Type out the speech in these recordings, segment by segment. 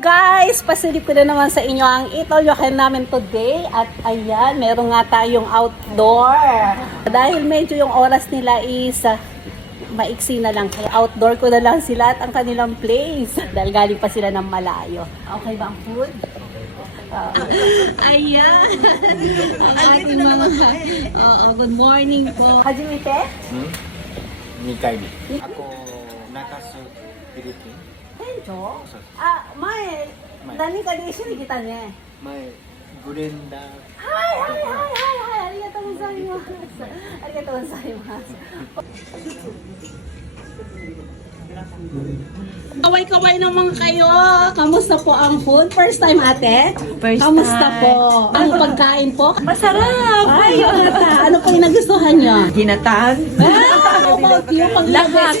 guys! Pasilip ko na naman sa inyo ang Eat All You Can namin today. At ayan, meron nga tayong outdoor. Dahil medyo yung oras nila is maiksi na lang. Kaya outdoor ko na lang sila at ang kanilang place. Dahil galing pa sila ng malayo. Okay ba ang food? Ayan! Ang ating mga... good morning po. Hajimite? Nikai. Ako nakasu Philippines. Tencho? Mae, nani ka di shiri kita ne. Mae Gurenda. Hi! Arigatou gozaimasu. Arigatou gozaimasu. Kaway-kaway naman kayo. Kamusta po ang food? First time, ate? First Kamusta time. po? Ang pagkain po? Masarap! Ay, ano po yung nagustuhan nyo? Ginataan? How about you? Lahat.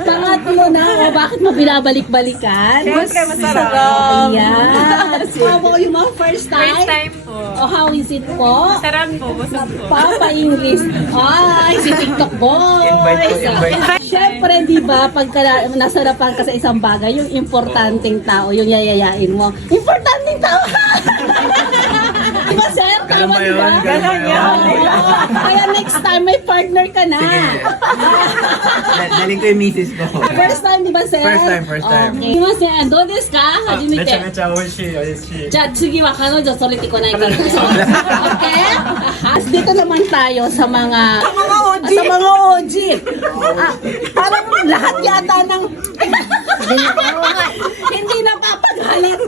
Pangatlo na. O, bakit mo binabalik-balikan? Siyempre, masarap. Ayan. How about you, ma'am? First time? First time po. O, how is it po? Sarap po, busog po. Papa English. Ay, si TikTok boy. Invite. Siyempre, di ba, pagka nasarapan ka sa isang bagay, yung importanteng tao, yung yayayain mo. Importanteng tao! Di ba, sir? Ganun ba yun? Diba? Ganun ba yun? Oo. Kaya next time, may partner ka na. Daling ko yung misis ko. First time, di ba, sir? First time. Okay. Di ba, sir? Do desu ka? Hajimite. めちゃ美味しい。じゃあ次は彼女それてこないから。Okay? Dito naman tayo sa mga OG. Sa mga OG. Parang lahat yata ng hindi napapaghalat.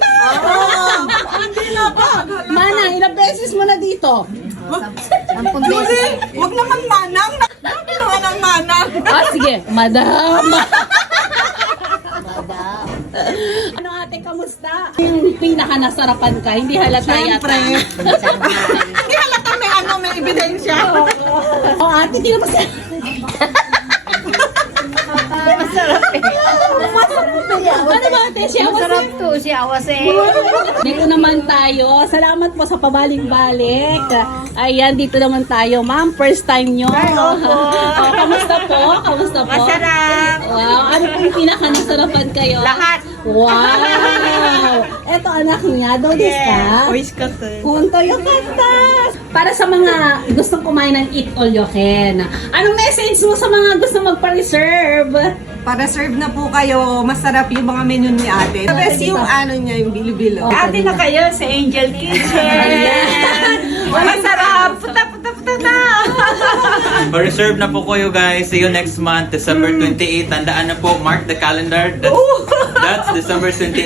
Hindi napapaghalat. Mana, ilang beses mo na dito? Huwag naman manang. Naman ang manang. Sige, madam. Ano ate, kamusta? Yung pinaka-nasarapan ka, hindi halata yata. Hindi halata may ebidensya. Ate, di naman siya. Masarap eh. Ano ba ate, siya? Masarap to, siya awase. Dito naman tayo. Salamat po sa pabalik-balik. Ayan, dito naman tayo. Ma'am, first time nyo. Kamusta po? Masarap. Wow, ano po yung pinaka-nasarapan kayo? Lahat. Wow! Eto anak niya, do desu ka? Oishikatta. Punto yung kanta! Para sa mga gustong kumain ng Eat All You Can, anong message mo sa mga gusto magpa-reserve? Para serve na po kayo, masarap yung mga menu ni ate. The best yung ano niya, yung bilo-bilo. Ate na kayo sa Angel Kitchen. Masarap. Puta na. Pa-reserve na po kayo guys. See you next month, December 28. Tandaan na po, mark the calendar. That's December 28.